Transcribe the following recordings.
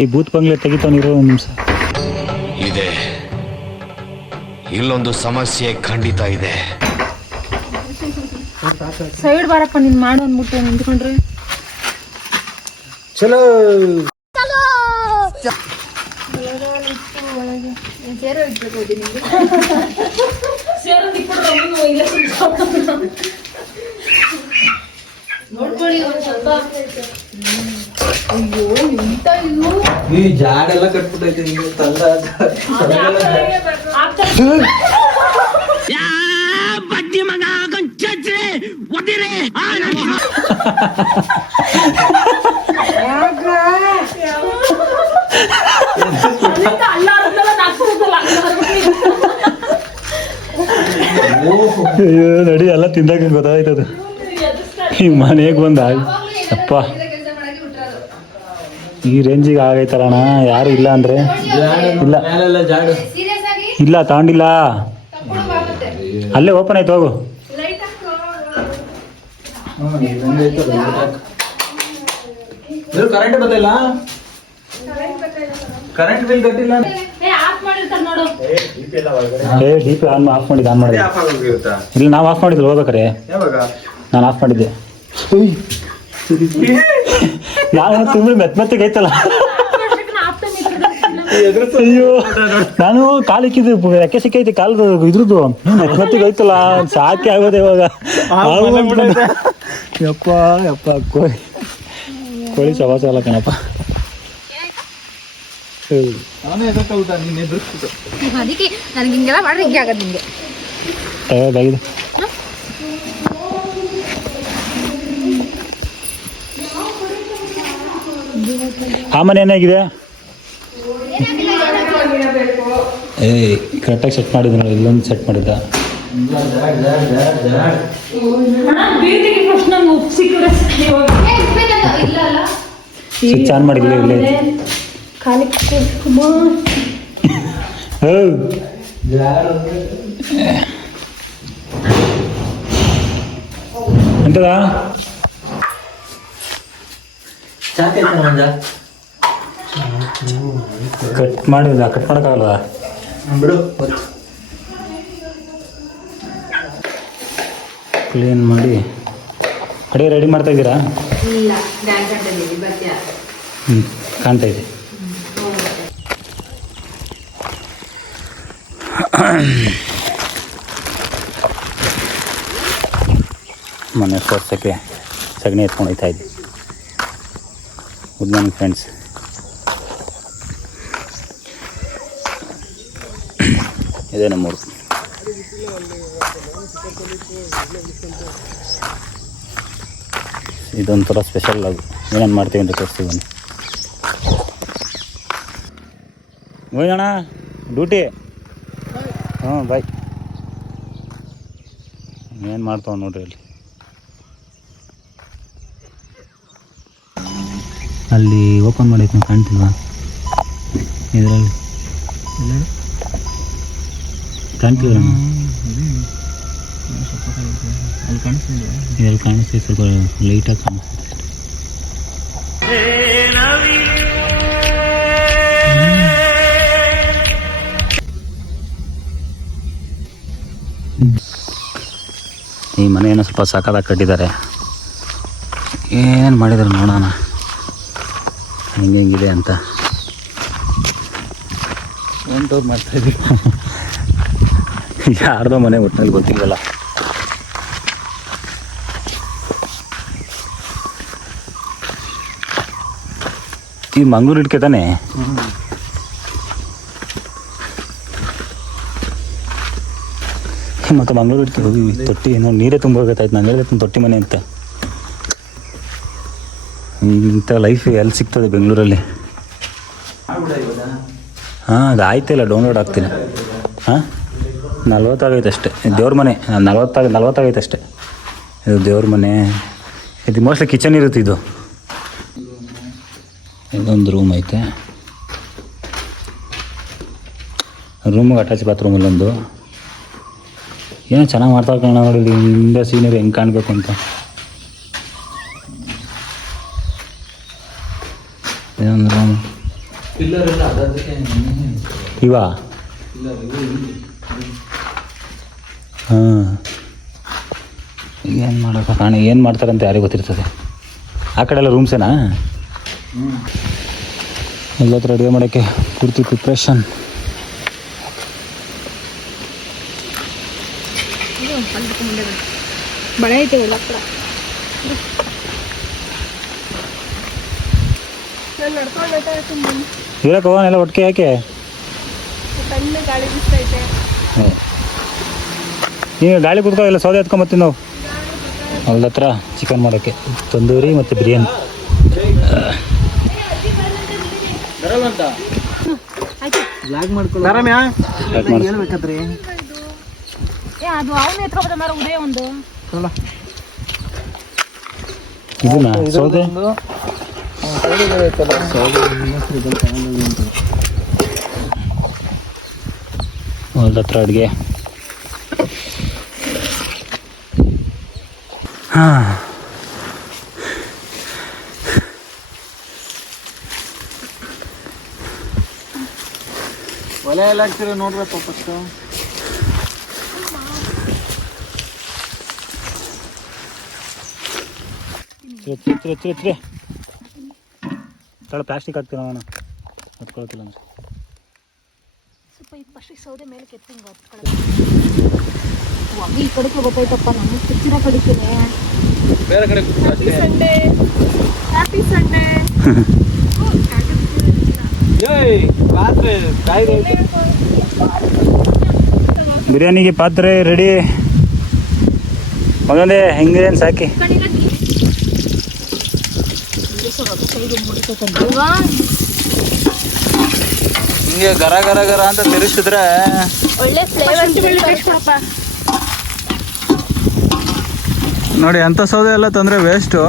ಈ ಬೂತ್ ಬಂಗ್ಲೆ ತೆಗಿತಾನಿರೋ ಒಂದು ನಿಮಿಷ ಇದೆ. ಇಲ್ಲೊಂದು ಸಮಸ್ಯೆ ಖಂಡಿತ ಇದೆ. ಸೈಡ್ ಬಾರಪ್ಪ, ನೀನ್ ಮಾಡು ಅಂದ್ಬಿಟ್ಟು ನಿಂತ್ಕೊಂಡ್ರೆ ಚಲೋ. ಸೇರೋ ಇಟ್ಬೇಕು ನಿಮ್ಗೆ. ನೋಡ್ಕೊಳ್ಳಿ ಒಂದ್ ಸ್ವಲ್ಪ. ಅಯ್ಯೋ ಎಂತ ಇದು ಈ ಜಾಡೆಲ್ಲ ಕಟ್ಬಿಟ್ಟೈತೆ ನಿಮ್ಗೆ ತಂದ ಬಡ್ಡಿ ಮಗ ಕೊಂಚೆ ಒದಿರೆ ಅಯ್ಯೋ ನಡಿ, ಎಲ್ಲ ತಿಂದಾಗ ಗೊತ್ತಾಯ್ತದ. ಈ ಮನೆಗೆ ಬಂದ ಅಪ್ಪ ಈ ರೇಂಜಿಗೆ ಆಗೈತಲ್ಲಣ್ಣ. ಯಾರು ಇಲ್ಲ ಅಂದ್ರೆ ಇಲ್ಲ ಜಾಡು ಇಲ್ಲ ತಗೊಂಡಿಲ್ಲ. ಅಲ್ಲೇ ಓಪನ್ ಆಯ್ತು, ಹೋಗು. ಕರೆಂಟ್ ಬರ್ತಿಲ್ಲ, ಕರೆಂಟ್ ಬಿಲ್ ಕಟ್ಟಿಲ್ಲ. ಏ ಡಿ ಪಿ ಆಫ್ ಮಾಡಿದ್ದೆ, ಆನ್ ಮಾಡಿದ್ದೆ. ಇಲ್ಲ ನಾವು ಆಫ್ ಮಾಡಿದ್ವಿ ಹೋಗ್ಬೇಕಾರೆ. ನಾನು ಆಫ್ ಮಾಡಿದ್ದೆ. ನಾನು ತುಂಬ ಮೆತ್ತಗೆ ಐತಲ್ಲ. ಅಯ್ಯೋ ನಾನು ಕಾಲಿಕ್ಕಿದ್ದು ಯಾಕೆ ಸಿಕ್ಕೈತಿ ಕಾಲದ ಇದ್ರದ್ದು ಮೆತ್ತಿಗೆ ಐತಲ್ಲ, ಸಾಕೆ ಆಗೋದು ಇವಾಗ. ಯಪ್ಪ ಯಪ್ಪ ಕೋಳಿ ಸವಾಸ ಅಲ್ಲ ಕಣಪ್ಪ. ಅದಕ್ಕೆ ನನಗೆ ಹಿಂಗೆಲ್ಲ ಮಾಡ್ರೆ ಹಿಂಗೆ ಆಗದು ನಿಂಗೆ. ಬಾಗಿದೆ ಆ ಮನೆ ಏನಾಗಿದೆ? ಏಯ್ ಕರೆಕ್ಟಾಗಿ ಸೆಟ್ ಮಾಡಿದ ನೋಡಿ, ಇಲ್ಲೊಂದು ಸೆಟ್ ಮಾಡಿದ್ದ. ಸ್ವಿಚ್ ಆನ್ ಮಾಡಿಲ್ಲ, ಇಲ್ಲೇ ಎಂತದ ಕಟ್ ಮಾಡಿದ, ಕಟ್ ಮಾಡೋಕ್ಕಾಗಲ್ವಾ? ಬಿಡು, ಕ್ಲೀನ್ ಮಾಡಿ ಅಡುಗೆ ರೆಡಿ ಮಾಡ್ತಾ ಇದ್ದೀರಾ? ಹ್ಞೂ ಕಾಣ್ತಾ ಇದೆ. ಮೊನ್ನೆ ವರ್ಷಕ್ಕೆ ಸಗಣಿ ಎತ್ಕೊಂಡು ಹೋಗ್ತಾ ಇದ್ದೆ. Good morning friends. ಇದೇ ನಮ್ಮೂರು. ಇದೊಂಥರ ಸ್ಪೆಷಲ್ ಅದು. ಏನೇನು ಮಾಡ್ತೀವಿ ಅಂತ ತೋರಿಸ್ತೀವಿ ಬನ್ನಿ. ಹೋಗೋಣ ಡ್ಯೂಟಿ. ಹ್ಞೂ ಬಾಯ್. ಏನು ಮಾಡ್ತಾವ ನೋಡ್ರಿ ಅಲ್ಲಿ. ಅಲ್ಲಿ ಓಪನ್ ಮಾಡೈತೆ ನೀವು ಕಾಣ್ತಿಲ್ವಾ? ಇದರಲ್ಲಿ ಕಾಣ್ತಿಲ್ಲ, ಇದರಲ್ಲಿ ಕಾಣಿಸ್ತೀವಿ, ಸ್ವಲ್ಪ ಲೈಟಾಗಿ ಕಾಣಿಸ್ತೀವಿ. ಈ ಮನೆಯನ್ನು ಸ್ವಲ್ಪ ಸಕ್ಕತ್ತಾಗಿ ಕಟ್ಟಿದ್ದಾರೆ. ಏನು ಮಾಡಿದ್ದಾರೆ ನೋಡೋಣ ಹೆಂಗಿದೆ ಅಂತ. ಏನು ಟೂರ್ ಮಾಡ್ತಾಯಿದ್ದೀವಿ. ಯಾರ್ದೋ ಮನೆ ಒಟ್ಟಿನಲ್ಲಿ ಗೊತ್ತಿಲ್ಲಲ್ಲ. ಈ ಮಂಗಳೂರು ಇಟ್ಕೆ ತಾನೆ? ಮತ್ತು ಮಂಗಳೂರು ಇಟ್ಕೆ ಹೋಗಿ ತೊಟ್ಟಿ ಏನೋ ನೀರೇ ತುಂಬ ಹೋಗತ್ತಾಯ್ತು. ನಾನು ಹೇಳಿದೆ ತೊಟ್ಟಿ ಮನೆ ಅಂತ. ಇಂಥ ಲೈಫ್ ಎಲ್ಲಿ ಸಿಗ್ತದೆ ಬೆಂಗಳೂರಲ್ಲಿ? ಹಾಂ ಅದು ಆಯ್ತಿಲ್ಲ, ಡೌನ್ಲೋಡ್ ಆಗ್ತಿಲ್ಲ. ಹಾಂ 40 ಆಗೈತೆ ಅಷ್ಟೇ. ದೇವ್ರ ಮನೆ 40 ಆಗೈತೆ ಅಷ್ಟೇ. ಇದು ದೇವ್ರ ಮನೆ. ಇದು ಮೋಸ್ಟ್ಲಿ ಕಿಚನ್ ಇರುತ್ತೆ. ಇದು ಇದೊಂದು ರೂಮ್ ಐತೆ. ರೂಮಿಗೆ ಅಟ್ಯಾಚ್ ಬಾತ್ರೂಮ್ ಇಲ್ಲೊಂದು. ಏನೋ ಚೆನ್ನಾಗಿ ಮಾಡ್ತಾ ಕಾಣ ನೋಡಿ. ಹಿಂದೆ ಸೀನರಿ ಹೆಂಗೆ ಕಾಣಬೇಕು ಅಂತ. ಇದೊಂದು ರೂಮ್. ಪಿಲ್ಲರ್ ಎಲ್ಲ ಅದಕ್ಕೆ ಇವ ಪಿಲ್ಲರ್ ಇವು ಇಲ್ಲಿ. ಹಾಂ ಏನು ಮಾಡೋಕ್ಕ ಕಾಣ ಏನು ಮಾಡ್ತಾರಂತ ಯಾರಿಗೆ ಗೊತ್ತಿರ್ತದೆ. ಆ ಕಡೆ ಎಲ್ಲ ರೂಮ್ಸೇನಾ? ಎಲ್ಲ ಹತ್ರ ಅಡುಗೆ ಮಾಡೋಕ್ಕೆ ಪೂರ್ತಿ ಪ್ರಿಪ್ರೇಷನ್. ಬಳೆ ಐತೆ ಎಲ್ಲ ಕೂಡ ನಾನು ನಡ್ಕೊಂಡು ಇರಕ್ಕೆ ಹೋಗೋನೆಲ್ಲ ಒಟ್ಟಿಗೆ ಯಾಕೆ? ಸಣ್ಣ ಗಾಳಿ ಬಿಸ್ತೈತೆ. ಈಗ ಗಾಳಿ ಕುತ್ಕೋ ಇಲ್ಲ ಸೌದೆ ಎತ್ಕೊಂಬತ್ತೀವಿ ನಾವು ಹೊಲ್ದ ಹತ್ರ ಚಿಕನ್ ಮಾಡೋಕ್ಕೆ. ತಂದೂರಿ ಮತ್ತು ಬಿರಿಯಾನಿ. ಬ್ಲಾಗ್ ಮಾಡ್ಕೊಳ್ಳಿ ಹೇಳ್ಬೇಕಾದ್ರೆ ಅದು ಅವನು ಎತ್ಕೊಬೋದ ಮಾರ ಉದೇ ಒಂದು ಇದನ್ನ ಸೌದೆ ಹೊಲ್ದ ಹತ್ರ ಅಡುಗೆ. ಹಾಂ ಒಲೆ ಎಲ್ಲ ಹಾಕ್ತೀರ ನೋಡ್ರಪ್ಪ ಫಸ್ಟು. ತಳ ಪ್ಲಾಸ್ಟಿಕ್ ಹಾಕ್ತೀರ ಅವನು ಹೊತ್ಕೊಳ್ತಿಲ್ಲ ಅಂತ. ಸ್ವಲ್ಪ ಇದು ಫಸ್ಟ್ ಸೌದೆ ಮೇಲೆ ಕೆತ್ತಿಂಗ್ ಈ ಕಡೆಗೆ ಗೊತ್ತಾಯ್ತಪ್ಪ. ನಮಗೆ ಕಿಚ್ಚಿರ ಕಡಿತೀನಿ. ಬೇರೆ ಕಡೆ ಹ್ಯಾಪಿ ಸಂಡೇ. Happy Sunday. ಏಯ್ ಪಾತ್ರೆ ಕಾಯ್ದೆ ಬಿರಿಯಾನಿಗೆ ಪಾತ್ರೆ ರೆಡಿ. ಮಗಂದೇ ಹೆಂಗೇನು ಸಾಕಿ. ಹಿಂಗೆ ಗರ ಗರ ಗರ ಅಂತ ತಿರುಗಿಸಿದ್ರೆ ಒಳ್ಳೆ ಫ್ಲೇವರ್. ನೋಡಿ ಅಂಥ ಸೌದೆ ಎಲ್ಲ ತಂದರೆ ವೇಸ್ಟು.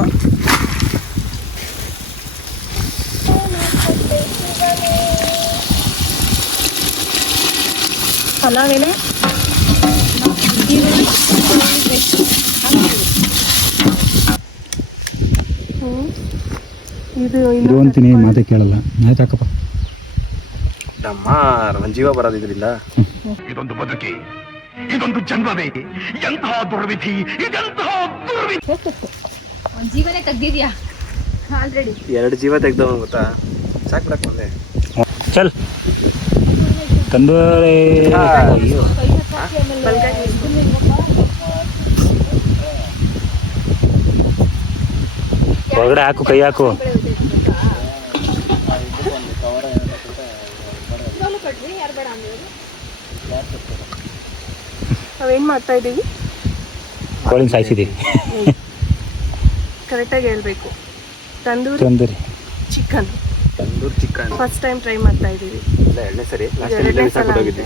ಪಲಾವ್ ಎಲೆ ಇದು ಅಂತೀನಿ ಮಾತೆ ಕೇಳಲ್ಲ. ಆಯ್ತು ಹಾಕಪ್ಪ. ಒಂದು ಜೀವ ಬರೋದಿದ್ರಿಂದ ಇದೊಂದು ಬದುಕಿ, ಇದೊಂದು ಜನ್ಮವೇ, ಎಂತಹ ದುರ್ವಿಧಿ, ಇದೆಂತಹ ದುರ್ವಿಧಿ. ಒಂದು ಜೀವನೇ ತೆಗ್ದಿದ್ಯಾ ಆಲ್ರೆಡಿ. 2 ಜೀವ ತೆಗ್ದವ ಗೊತ್ತಾ? ಸಾಕು ಬಿಡಕ್ಕೆ ಒಂದೇ. ಚಲ್ ತಂದೂರಿ. ಅಯ್ಯೋ ಹೊರಗಡೆ ಹಾಕು, ಕೈ ಹಾಕು. ನಾವೇನು ಮಾಡ್ತಾ ಇದ್ದೀವಿ? ಕೋಳಿನ ಸಾಯಿಸಿದ್ದೀವಿ. ಕರೆಕ್ಟಾಗಿ ಹೇಳ್ಬೇಕು. Tandoori tandoori chicken tandoor chicken first time try ಮಾಡ್ತಾ ಇದ್ದೀವಿ. ಎರಡನೇ ಸರಿ. ಎರಡನೇ ಸಲ ಆಗಿದೆ.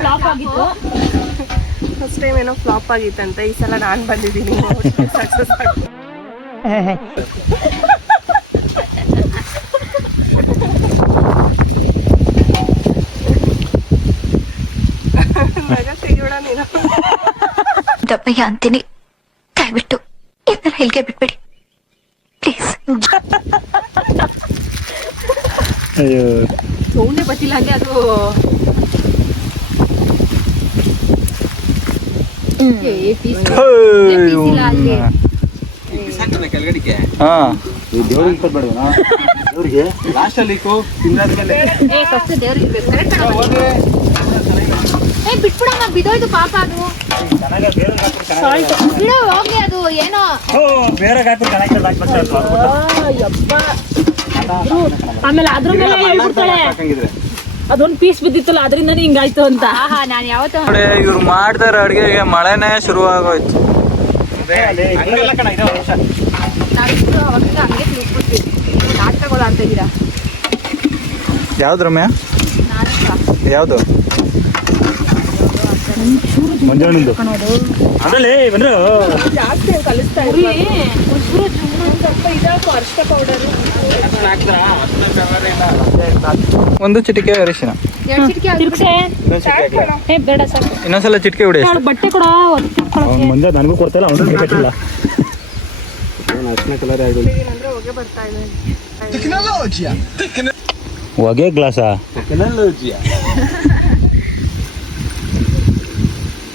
ಫ್ಲಾಪ್ ಆಗಿತ್ತು. ಫಸ್ಟ್ ಟೈಮ್ ಏನೋ ಫ್ಲಾಪ್ ಆಗಿತ್ತಂತೆ. ಈ ಸಲ ನಾನು ಬಂದಿದ್ದೀನಿ ಸಕ್ಸಸ್ ಆಗಿ. ಮಗ ತೆಗಿಯೋಣ ನೀನು. ದಪ್ಪಯ್ಯ ಅಂತೀನಿ, ದಯವಿಟ್ಟು ಇದನ್ನ ಇಲ್ಲಿಗೆ ಬಿಟ್ಬಿಡಿ ಪ್ಲೀಸ್. ಅಯ್ಯೋ ಸೌಂಡೇ ಬತ್ತಿಲ್ಲ ಹಂಗೆ ಅದು. ಕೆಳಗಡಿಕೆ ಹಾಂ ದೇವ್ರಿಗೆ ಕೊಡ್ಬೇಡವಾ ದೇವ್ರಿಗೆ ಲಾಸ್ಟಲ್ಲಿ ತಿಂದಾದ್ಮೇಲೆ ಫಸ್ಟ್ ದೇವ್ರಿಗೆ ಇರ್ಬೇಕು. ಬಿಟ್ಬಿಡಮ್ಮ, ಬಿದೋಯ್ತು ಪಾಪ ಅದು. ಬಿಡು ಹೋಗ್ಲಿ, ಅದು ಏನೋ ಬೇರೆ ಹಾಕಿ ಆಮೇಲೆ ಅದ್ರ ಮೇಲೆ ಹೇಳ್ಬಿಡ್ತಾಳೆ ಹಾಕಂಗಿದ್ರೆ ಅದೊಂದು ಪೀಸ್ ಬಿದ್ದಿತ್ತಲ್ಲ ಅದರಿಂದನೇ ಹಿಂಗಾಯ್ತು ಅಂತ. ನಾನು ಯಾವತ್ತೂ ನೋಡಿ ಇವ್ರು ಮಾಡ್ತಾರ ಅಡುಗೆಗೆ ಮಳೆನೇ ಶುರುವಾಗೋಯ್ತು. ಹಂಗೆಲ್ಲ ಕಣ ಇದೆ ಒಂದು ನಿಮಿಷ. ನಾವಿಬ್ರು ಅವಾಗ ಹಂಗೆ ತಿಳ್ಸ್ಬಿಡ್ತೀವಿ. ನಾಟಕಗಳು ಆಡ್ತಾ ಇದ್ದೀರಾ? ಯಾವ್ದು ರಮ್ಯ? ನಾಟಕ ಯಾವುದು? ಮಂಜಾನಿಂದು ಅದರಲ್ಲಿ ಬಂದ್ರು ಜಾಸ್ತಿ ಕಲಿಸ್ತಾ ಉರಿ ಸ್ವಲ್ಪ ಇದಾಕು ಅರಿಶಿನ ಪೌಡರು. ಒಂದು ಚಿಟಿಕೆ ಅರಿಶಿನ, 2 ಚಿಟಿಕೆ ತಿರ್ಗ್ಸೆ. ಇನ್ನೊಂದು ಚಿಟಿಕೆ ಹಾಕ್ಲಾ? ಏ ಬೇಡ ಸಾಕು. ಇನ್ನೊಂದ್ಸಲ ಚಿಟಿಕೆ ಹೊಡಿ. ಅವ್ಳು ಬಟ್ಟೆ ಕೊಡ ಮಂಜ ನನಗೂ ಕೊಡ್ತಾಯಿಲ್ಲ, ಅವನು ಕಟ್ಟಿಲ್ಲ. ಅರಿಶಿನ ಕಲರ್ ಅಂದ್ರೆ ಹೊಗೆ ಬರ್ತಾ ಇದೆ. ಹೊಗೆ ಗ್ಲಾಸಾ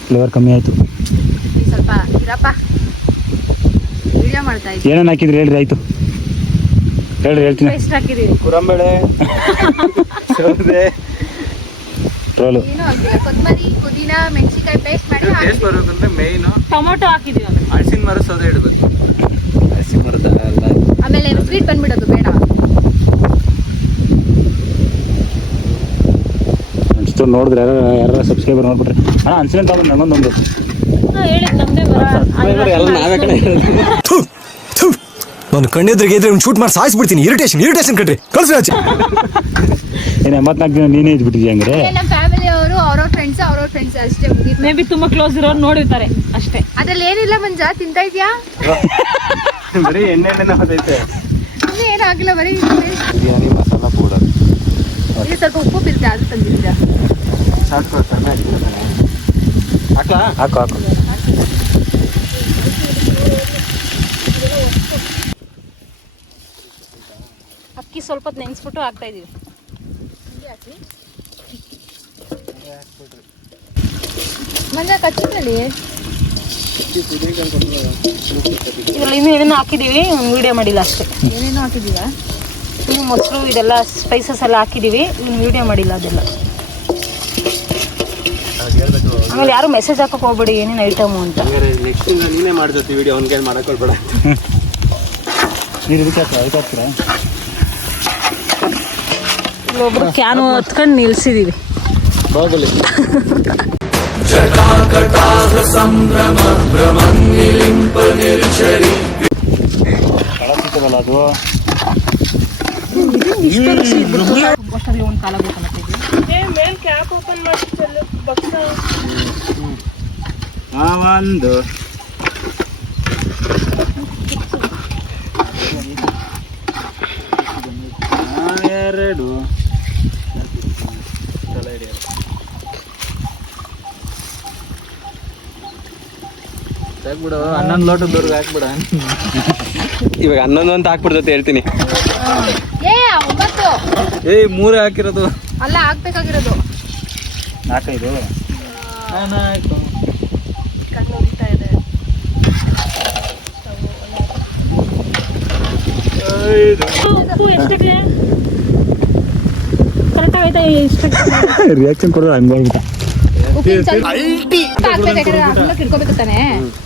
ಫ್ಲೇವರ್ ಕಮ್ಮಿ ಆಯಿತು. ಸ್ವಲ್ಪ ಇರಪ್ಪ, ವಿಡಿಯೋ ಮಾಡ್ತಾ ಇದ್ದೀನಿ. ಏನೇನು ಹಾಕಿದ್ರಿ ಹೇಳ್ರಿ, ಆಯಿತು ಹೇಳ್ತೀನಿ. ಎಷ್ಟು ಹಾಕಿದೀವಿ? ಕುರಂಬಳೆ ಟ್ರೋಲು ಏನೂ ಹಾಕಿಲ್ಲ, ಕೊತ್ತಂಬರಿ ಪುದೀನ ಮೆಣಸಿನ್ಕಾಯಿ ಪೇಸ್ಟ್ ಮಾಡಿ ಟೇಸ್ಟ್ ಹಾಕಿದ್ದೀನಿ. ಬರೋದಂದ್ರೆ ಮೇಯ್ನು ಟೊಮೊಟೊ ಹಾಕಿದೀವಿ. ಆಮೇಲೆ ಹಲಸಿನ ಮರ ಸೌದೆ ಇಡಬೇಕು. ಹಲಸಿನ ಮರದ ಅಲ್ಲ, ಆಮೇಲೆ ಸ್ವೀಟ್ ಬಂದ್ಬಿಡೋದು ಬೇಡ. ಅಷ್ಟು ನೋಡಿದ್ರೆ ಯಾರು ಸಬ್ಸ್ಕ್ರೈಬರ್ ನೋಡ್ಬಿಟ್ರೆ ಅಣ್ಣ ಅನ್ಸಿನ ತಗೊಂಡು ನನ್ನೊಂದೊಂದು ಹೇಳಿದ್ ನಮ್ದೇ ನಾನು ಕಣ್ಣೆದ್ರಿಗೆ ಇದ್ರೆ ಒಂದು ಶೂಟ್ ಮಾಡಿ ಸಾಯಿಸ್ಬಿಡ್ತೀನಿ. ಇರಿಟೇಷನ್ ಕಟ್ರಿ ಕಳ್ಸಿ ಆಚೆ. ಏನು 84 ದಿನ ನೀನೇ ಇದ್ಬಿಟ್ಟಿದ್ಯಾ ಹಂಗಾರೆ? ನಮ್ಮ ಫ್ಯಾಮಿಲಿ ಅವರು ಅವ್ರವ್ರ ಫ್ರೆಂಡ್ಸ್ ಅಷ್ಟೇ ಮುಗೀತು. ಮೇ ಬಿ ತುಂಬಾ ಕ್ಲೋಸ್ ಇರೋರು ನೋಡಿರ್ತಾರೆ ಅಷ್ಟೇ. ಅದ್ರಲ್ಲಿ ಏನಿಲ್ಲ ಮಂಜ, ತಿಂತಾ ಇದ್ಯಾ? ಬರೀ ಎಣ್ಣೆಣ್ಣೆ ಹೋದೈತೆ. ಇನ್ನೂ ಏನು ಆಗಿಲ್ಲ, ಬರೀ ಬಿರಿಯಾನಿ ಮಸಾಲ ಪೌಡರ್ ಇದು ಸ್ವಲ್ಪ ಉಪ್ಪು ಬಿರುತ್ತೆ, ಅದು ತಂದಿದ್ದ. ಹಾಕು ಅಕ್ಕಿ ಸ್ವಲ್ಪ ನೆನೆಸ್ಬಿಟ್ಟು ಹಾಕ್ತಾ ಇದೀವಿ. ಮಂಜ ಕಚ್ಚಿದ್ರಲ್ಲಿ ಇದ್ರಲ್ಲಿ ಇನ್ನೂ ಏನೇನೋ ಹಾಕಿದೀವಿ, ಒಂದು ವಿಡಿಯೋ ಮಾಡಿಲ್ಲ ಅಷ್ಟೇ. ಏನೇನೋ ಹಾಕಿದ್ದೀರಾ? ಇನ್ನು ಮೊಸರು ಇದೆಲ್ಲ ಸ್ಪೈಸಸ್ ಎಲ್ಲ ಹಾಕಿದೀವಿ, ಇನ್ನು ವಿಡಿಯೋ ಮಾಡಿಲ್ಲ ಅದೆಲ್ಲ. ಆಮೇಲೆ ಯಾರು ಮೆಸೇಜ್ ಹಾಕಕ್ಕೆ ಹೋಗ್ಬೇಡಿ ಏನೇನು ಐಟಮು ಅಂತ. ನೆಕ್ಸ್ಟ್ ನೀನೇ ಮಾಡ್ತೀವಿ ವಿಡಿಯೋ, ಅವ್ನಿಗೆ ಮಾಡಕೊಳ್ಬೇಡ. ನೀರು ಇದಕ್ಕೆ ಹಾಕ್ತೀರಾ? ಇಲ್ಲೊಬ್ರು ಕ್ಯಾನು ಹತ್ಕೊಂಡು ನಿಲ್ಸಿದೀವಿ. ಬಾಹುಬಲಿ ಕಳಸಿತ್ತಲ್ಲ ಅದು ಒಂದು ಕಾಲ ಬೇಕನ್ನತ್ತೆ. ಮೇಲ್ ಕ್ಯಾಪ್ ಓಪನ್ ಮಾಡಿ ಒಂದು ಎರಡು ಹಾಕ್ಬಿಡು, 11 ಲೋಟದವರೆಗೂ ಹಾಕ್ಬಿಡ. ಇವಾಗ 11 ಅಂತ ಹಾಕ್ಬಿಡ್ತೈತೆ ಹೇಳ್ತೀನಿ. 9 3 ಹಾಕಿರೋದು ಅಲ್ಲ, ಹಾಕ್ಬೇಕಾಗಿರೋದು. 4-5 ಆಯ್ತು. ಕಣ್ಣು ಉರಿತಾ ಇದೆ. ಉಪ್ಪು ಎಷ್ಟಕ್ಕೆ ಕರೆಕ್ಟಾಗಿ ಆಯ್ತಾ? ಎಷ್ಟು ರಿಯಾಕ್ಷನ್ ಕೊಡೋದು ಹಂಗೋಗ್ಬಿಟ್ಟ. ಹಾಕ್ಬೇಕಾಗಿರೋ ಅದನ್ನ ಕಿಡ್ಕೋಬೇಕು ತಾನೆ.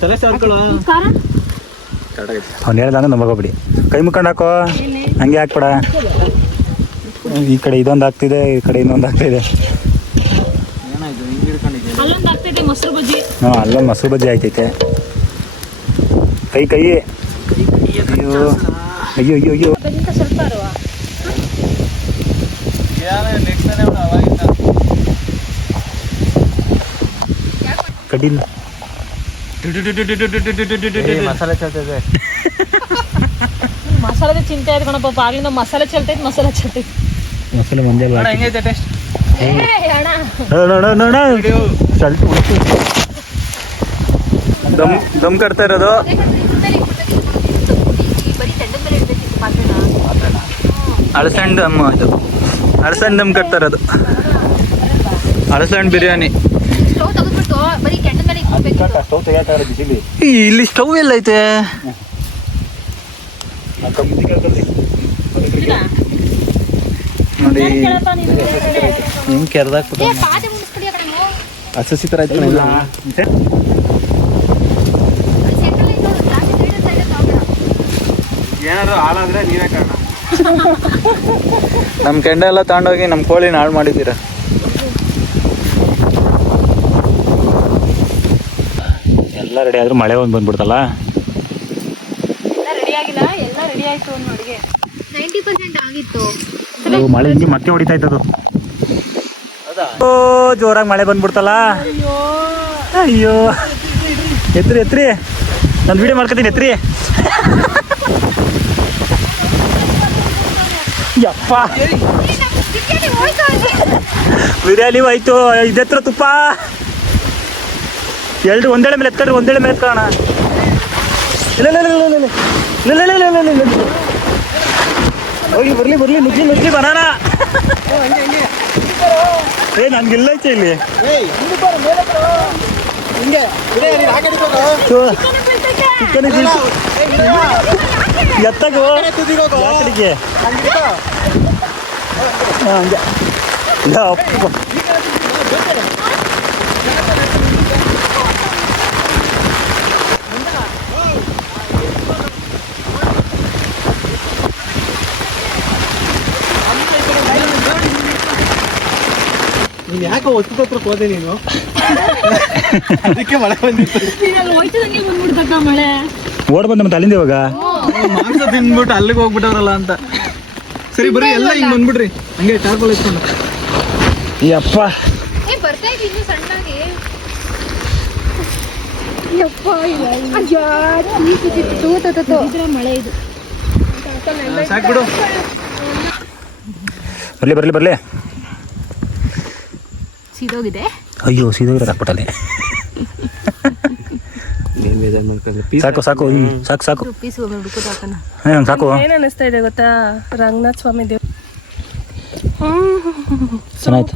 ತಲೆ ಸಾಕ್ಕೊಳ್ಳೋ. ಖಾರ ಅವ್ನು ಹೇಳ್ದ ಅಂದ್ರೆ ನಂಬಕೋಬಿಡಿ. ಕೈ ಮುಕ್ಕೊಂಡು ಹಾಕೋ, ಹಂಗೆ ಹಾಕ್ಬೇಡ. ಈ ಕಡೆ ಇದೊಂದು ಆಗ್ತಿದೆ, ಈ ಕಡೆ ಇನ್ನೊಂದು ಆಗ್ತಿದೆ. ಏನಾಯ್ತು ಹಿಂಗೆ ಹಿಡ್ಕೊಂಡಿದ್ದೆ? ಅಲ್ಲೊಂದು ಆಗ್ತೈತೆ ಮೊಸರು ಬಜ್ಜಿ. ಹಾಂ, ಅಲ್ಲೊಂದು ಮೊಸರು ಬಜ್ಜಿ ಆಯ್ತೈತೆ. ಕೈ ಅಯ್ಯೋ ಅಯ್ಯೋ ಅಯ್ಯೋ ಅಯ್ಯೋ. ಅದಕ್ಕಿಂತ ಸ್ವಲ್ಪ ಅಲ್ವಾ? ನೆಕ್ಸ್ಟ್ ತಾನೇ ಅವಾಗಿಂದ ಕಡ್ಡಿಲ್ಲ ಮಸಾಲೆ ಚಲ್ತೈತೆ. ಮಸಾಲದ ಚಿಂತೆ ಆಯ್ತು ಕಣಪ್ಪ, ಆಗ್ಲಿಂದ ಮಸಾಲೆ ಚೆಲ್ತೈತೆ. ಮಸಾಲೆ ಮಂಜಾಲ ಹೆಂಗೈತೆ ಟೇಸ್ಟ್? ದಮ್ ಕಟ್ತಾ ಇರೋದು. ಬರೀ ತೆಂಡದ ಮೇಲೆ ಇಡ್ಬೇಕಿತ್ತು ಪಾತ್ರೆನ. ಅಳಸಂಡ್ ದಮ್, ಅದು ಅಳಸಂಡ್ ದಮ್ ಕಟ್ತಾ ಇರೋದು. ಅಳಸಂಡ್ ಬಿರಿಯಾನಿ. ಸ್ಟವ್ ತೆಗೆದ್ಬಿಟ್ಟು ಬರೀ ಕೆಂಡದ ಮೇಲೆ ಇಟ್ಕೋಬೇಕಿತ್ತು. ಸ್ಟವ್ ತೆಗಿತಾರೆ ಬಿಸಿಲಿ. ಇಲ್ಲಿ ಸ್ಟವ್ ಎಲ್ಲೈತೆ? ನೋಡಿ ಹಿಂಗೆ ಕೆರ್ದಾಕ್ಬಿಟ್ಟು ಪಾತ್ರೆ ಮುಗಿಸ್ಬಿಡಿ ಆ ಕಡೆ ನಾವು. ಹಸಿ ಥರ ಆಯ್ತು. ಏನಾದ್ರು ಹಾಳಾದ್ರೆ ನೀವೇ ಕಾರಣ. ನಮ್ಮ ಕೆಂಡ ಎಲ್ಲ ತಗೊಂಡೋಗಿ ನಮ್ಮ ಕೋಳಿನ ಹಾಳು ಮಾಡಿದ್ದೀರಾ. ಎಲ್ಲ ರೆಡಿ ಆದ್ರೂ ಮಳೆ ಒಂದು ಬಂದ್ಬಿಡ್ತಲ್ಲ. ಎಲ್ಲ ರೆಡಿ ಆಗಿಲ್ಲ, ಎಲ್ಲ ರೆಡಿ ಆಯ್ತು ಒಂದು ಅಡುಗೆ. 90% ಆಗಿತ್ತು. ಮಳೆ ಹಿಂಗೆ ಮತ್ತೆ ಹೊಡಿತಾ ಇದ್ದದು. ಓ, ಜೋರಾಗಿ ಮಳೆ ಬಂದ್ಬಿಡ್ತಲ್ಲ. ಅಯ್ಯೋ, ಎತ್ರಿ ನಾನು ವಿಡಿಯೋ ಮಾಡ್ಕೊತೀನಿ, ಎತ್ರಿ. ಯಪ್ಪ, ಬಿರಿಯಾನಿ ಹೋಯ್ತು. ಇದೆತ್ರ ತುಪ್ಪ. ಎರಡು ಒಂದೇಳೆ ಮೇಲೆ ಎತ್ಕೊಂಡ್ರಿ, ಒಂದೇಳೆ ಮೇಲೆ ಎತ್ಕೊಳ್ಳೋಣ. ಇಲ್ಲ ಹೋಗಿ ಬರ್ಲಿ ನುಗ್ಗಿ ಬನಾನ ಏ ನನ್ಗಿಲ್ಲ ಐತೆ ಇಲ್ಲಿ ಚಿಕನ್ ಎತ್ತಗೋ ಯಾಕಡಿಗೆ ಹಂಗೆ ಅಪ್ಪ ನೀನ್ ಯಾಕೆ ಹೊತ್ತು ಹತ್ರ ಹೋದೆ ನೀನು ಅದಕ್ಕೆ ಮಳೆ ಬಂದಿತ್ತು ಮಳೆ ಓಡ್ ಬಂದ ಮತ್ತೆ ಅಲ್ಲಿಂದ ಇವಾಗ ಮಾಂಸ ತಿನ್ಬಿಟ್ಟು ಅಲ್ಲಿಗೆ ಹೋಗ್ಬಿಟ್ಟವ್ರಲ್ಲ ಅಂತ. ಸರಿ ಬರ್ರಿ ಎಲ್ಲ ಹಿಂಗ್ ಬಂದ್ಬಿಡ್ರಿ ಹಂಗೆ ಟಾರ್ಪಲ್ ಇಟ್ಕೊಂಡು. ಈ ಅಪ್ಪ ಬರ್ತಾ ಇದ್ದೀನಿ ಸಣ್ಣಾಗಿ ಮಳೆ ಇದು ಸಾಕ್ಬಿಡು. ಬರ್ಲಿ ಸೀದೋಗಿದೆ. ಅಯ್ಯೋ ಸೀದೋಗಿರೋದು ಹಾಕ್ಬಿಟ್ಟಲ್ಲಿ ಸಾಕು ಪೀಸ್ ಹುಡುಕೋದು ಹಾಕೋಣ. ಸಾಕು ಏನ್ ಅನಿಸ್ತಾ ಇದೆ ಗೊತ್ತಾ, ರಂಗನಾಥ್ ಸ್ವಾಮಿ ದೇವ್ ಚೆನ್ನಾಯ್ತು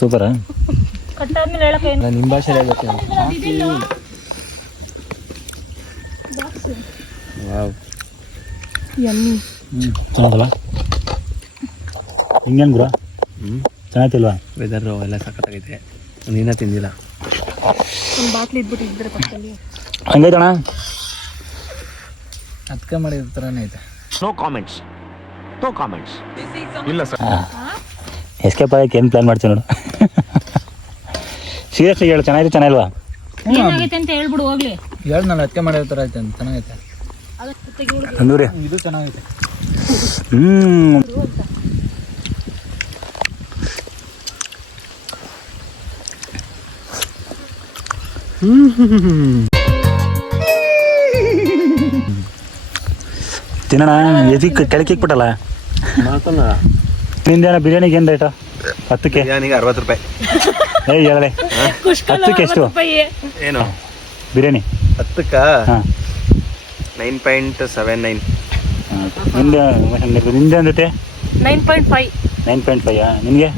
ಸೂಪರಾ ಕಟ್ಟಾದ್ಮೇಲೆ ಹೇಳಕ್ಕೆ ನಿಮ್ಮ ಭಾಷೆ ಹೇಳ್ಬೇಕು. ಚೆನ್ನಾಯ್ತಲ್ಲ ಹಿಂಗೇನು ಗುರು ಚೆನ್ನಾಯ್ತಿಲ್ವಾ? ವೆದರ್ ಎಲ್ಲ ಸಖತ್ತಾಗೈತೆ. ನೀನ ತಿಂದಿಲ್ಲ. ಒಂದು ಬಾಟ್ಲಿ ಇದ್ಬಿಟ್ಟಿದ್ರೆ ಪಕ್ಕದಲ್ಲಿ. ಹಂಗೈತಣ್ಣ ಅದಕ್ಕೆ ಮಾಡಿದ ಥರನೇ ಐತೆ. ನೋ ಕಾಮೆಂಟ್ಸ್ ಇಲ್ಲ ಸರ್. ಎಸ್ಕೇಪ್ ಆಗಕ್ಕೆ ಏನು ಪ್ಲ್ಯಾನ್ ಮಾಡ್ತೀವಿ ನೋಡು. ಸೀರಿಯಸ್ಲಿ ಹೇಳು, ಚೆನ್ನಾಗಿಲ್ವಾ? ಏನಾಗೈತೆ ಅಂತ ಹೇಳ್ಬಿಡು ಹೋಗ್ಲಿ. ಹೇಳಿ ನಾನು ಅದಕ್ಕೆ ಮಾಡಿದ ಥರ ಐತೆ ಅಂತ. ಚೆನ್ನಾಗೈತೆ ತಂದೂರಿ ಇದು ಚೆನ್ನಾಗೈತೆ. ತಿನ್ನೋಣ. ಎದಕ್ಕೆ ಕೆಳಕಿಕ್ಬಿಟ್ಟಲ್ಲ ನಿಂದೇನ ಬಿರಿಯಾನಿಗೆ ಏನು ರೇಟು? 10ಕ್ಕೆ ಬಿರಿಯಾನಿಗೆ 60 ರೂಪಾಯಿ. ಹೇಳಲೆ 10ಕ್ಕೆ ಎಷ್ಟು ಏನು ಬಿರಿಯಾನಿ? 10ಕ್ಕ ಹಾಂ 9.79. ನಿಂದೆ ಅಂದತೆ 9.5. 9.5 ನಿನಗೆ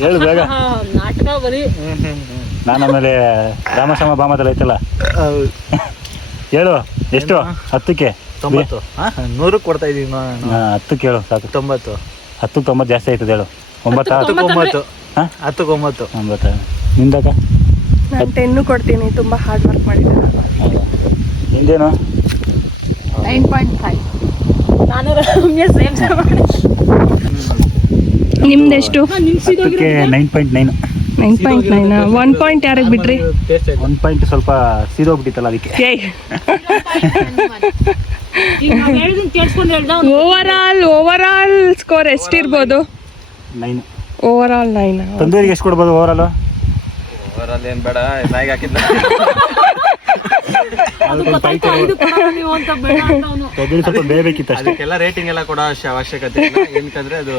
ಹೇಳು ಬೇಗ. ನಾಟಕ ಬರೀ ನಾನು ಆಮೇಲೆ ರಾಮಸಮ ಬಾಮದಲ್ಲಿ ಐತಲ್ಲ ಹೇಳು ಎಷ್ಟು? 10ಕ್ಕೆ 90. 100 ಕೊಡ್ತಾ ಇದೀವಿ. 10ಕ್ಕೆ ಹೇಳು ಸಾಕು. 90. 10ಕ್ಕೆ 90 ಜಾಸ್ತಿ ಆಯ್ತದೆ ಹೇಳು. 9 10 ಹಾಂ 10 9 ನಿಂದಾಗ ನಾನು 10 ಕೊಡ್ತೀನಿ, ತುಂಬಾ ಹಾರ್ಡ್ ವರ್ಕ್ ಮಾಡಿದ್ದೀನಿ. ನಿಂದೇನು? 9.5. ನಾನು ರಮ್ಯ ಸೇಮ್ ನಿಮ್ದೆಷ್ಟು? 10ಕ್ಕೆ 9.9. 9.9. 1 ಪಾಯಿಂಟ್ ಯಾರಿಗೆ ಬಿಟ್ರಿ? 1 ಪಾಯಿಂಟ್ ಸ್ವಲ್ಪ ಸೀದೋಗ್ಬಿಟ್ಟಿತ್ತಲ್ಲ ಅದಕ್ಕೆ. ಹೇಳಿದೀನಿ ಕೇಳಿಸ್ಕೊಂಡು ಹೇಳ್ದ. ಓವರ್ ಆಲ್ ಸ್ಕೋರ್ ಎಷ್ಟಿರ್ಬೋದು? 9. Overall 9. ತಂದೂರಿಗೆ ಎಷ್ಟು ಕೊಡ್ಬೋದು ಓವರಾಲ್? ಅವರಲ್ಲಿ ಏನು ಬೇಡ, ನಾಯಿಗೆ ಹಾಕಿದ್ದ ನೀವು ಅಂತ ಬೇಡ ಅಂತ ಅವನು. ತಂದೂರಿ ಸ್ವಲ್ಪ ಬೇಯಬೇಕಿತ್ತು ಅಷ್ಟೇ. ಅದಕ್ಕೆಲ್ಲ ರೇಟಿಂಗ್ ಎಲ್ಲ ಕೊಡೋ ಅವಶ್ಯಕತೆ ಇಲ್ಲ. ಏನಕ್ಕಂದ್ರೆ ಅದು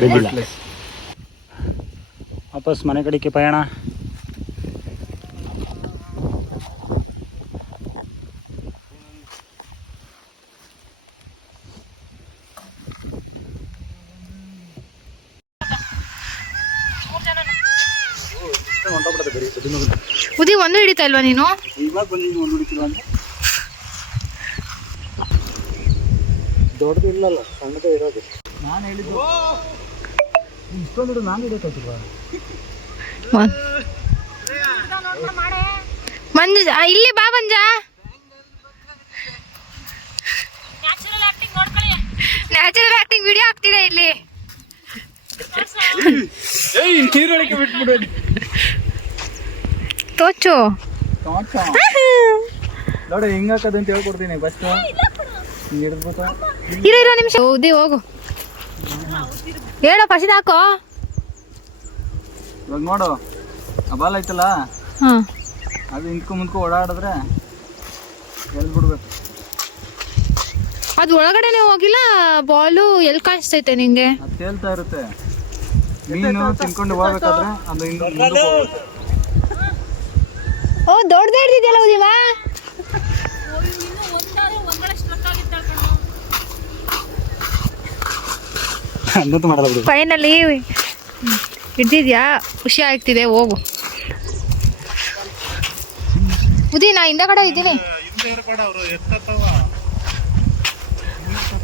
ಬೇಕಿಲ್ಲ. ವಾಪಸ್ ಮನೆ ಕಡೆಗೆ ಪಯಣ. ಉದಿ ಒಂದು ಹಿಡಿತಾ ಇಲ್ವಾ ನೀನು? ಇವಾಗ ಬಂದಿದ್ದು ಒಂದು ಹುಡುಕಿಲ್ಲ ಅಂತ ದೊಡ್ಡದು ಇಲ್ಲಲ್ಲ, ಸಣ್ಣದೇ ಇರೋದು. ನಾನು ಹೇಳಿದ್ದು ಇಷ್ಟೊಂದು ನಾನು ಹಿಡಿಯೋಕ್ಕಾಗ್ತಿಲ್ವಾ? ಮಂಜು ಇಲ್ಲಿ ಬಾ ಮಂಜ. ನ್ಯಾಚುರಲ್ ಆಕ್ಟಿಂಗ್ ವಿಡಿಯೋ ಆಗ್ತಿದೆ ಇಲ್ಲಿ. ನೀರೊಳಗೆ ಬಿಟ್ಬಿಡು. ತೋಚು ನೋಡಿ ಹಿಂಗ ಹಾಕೋದಂತ ಹೇಳ್ಕೊಡ್ತೀನಿ. ಫಸ್ಟ್ ಹಿಡಿದ್ಬಿಟ್ಟು ಇರೋ ನಿಮಿಷ ಉದಿ ಹೋಗು. ಹೇಳೋ ಫಸ್ಟ್ ಹಾಕೋ. ಇವಾಗ ನೋಡು ಆ ಬಾಲ್ ಐತಲ್ಲ, ಹಾಂ ಅದು ಹಿಂದ್ಕೊ ಮುಂದ್ಕೊ ಓಡಾಡಿದ್ರೆ ಎಳ್ಬಿಡ್ಬೇಕು. ಅದು ಒಳಗಡೆನೆ ಹೋಗಿಲ್ಲ. ಬಾಲು ಎಲ್ಲಿ ಕಾಣಿಸ್ತೈತೆ ನಿಂಗೆ? ಅದು ತೇಲ್ತಾ ಇರುತ್ತೆ. ಮೀನು ತಿನ್ಕೊಂಡು ಹೋಗ್ಬೇಕಾದ್ರೆ ಅದು ಹಿಂಗೆ ಓ ದೊಡ್ಡದೇ ಹಿಡಿದಿದೆಯಲ್ಲ ಉದಿವಾ. ಹಂಗಂತೂ ಮಾಡಲ್ಲ ಬಿಡು. ಫೈನಲಿ ಹಿಡ್ದಿದ್ಯಾ, ಖುಷಿ ಆಗ್ತಿದೆ. ಹೋಗು ಉದಿ, ನಾ ಹಿಂದಗಡೆ ಇದ್ದೀನಿ.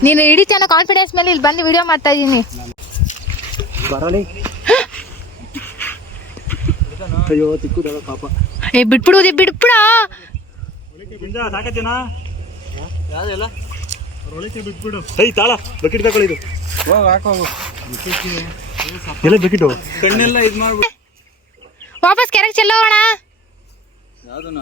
ನೀನು ಹಿಡಿತ ಅನ್ನೋ ಕಾನ್ಫಿಡೆನ್ಸ್ ಮೇಲೆ ಇಲ್ಲಿ ಬಂದು ವಿಡಿಯೋ ಮಾಡ್ತಾ ಇದ್ದೀನಿ. ಬರಲಿ. ಅಯ್ಯೋ ಚಿಕ್ಕದಾಗ ಪಾಪ. ಬಿಟ್ಬಿಡು ಉದಿ, ಬಿಟ್ಬಿಡ. ಸಾಕತ್ತೇನಾ ಬಿಟ್ಬಿಡು. ಐ ತಾಳ ಬಕೆಟ್ ತಗೊಳ್ಳಿದು. ಎಲ್ಲ ಬೇಕಿಟ್ಟು ಕಣ್ಣೆಲ್ಲ ಇದು ಮಾಡ್ಬಿಟ್ಟು ವಾಪಸ್ ಕೆರೆಗೆ ಚೆಲ್ಲೋಣ. ಯಾವ್ದನ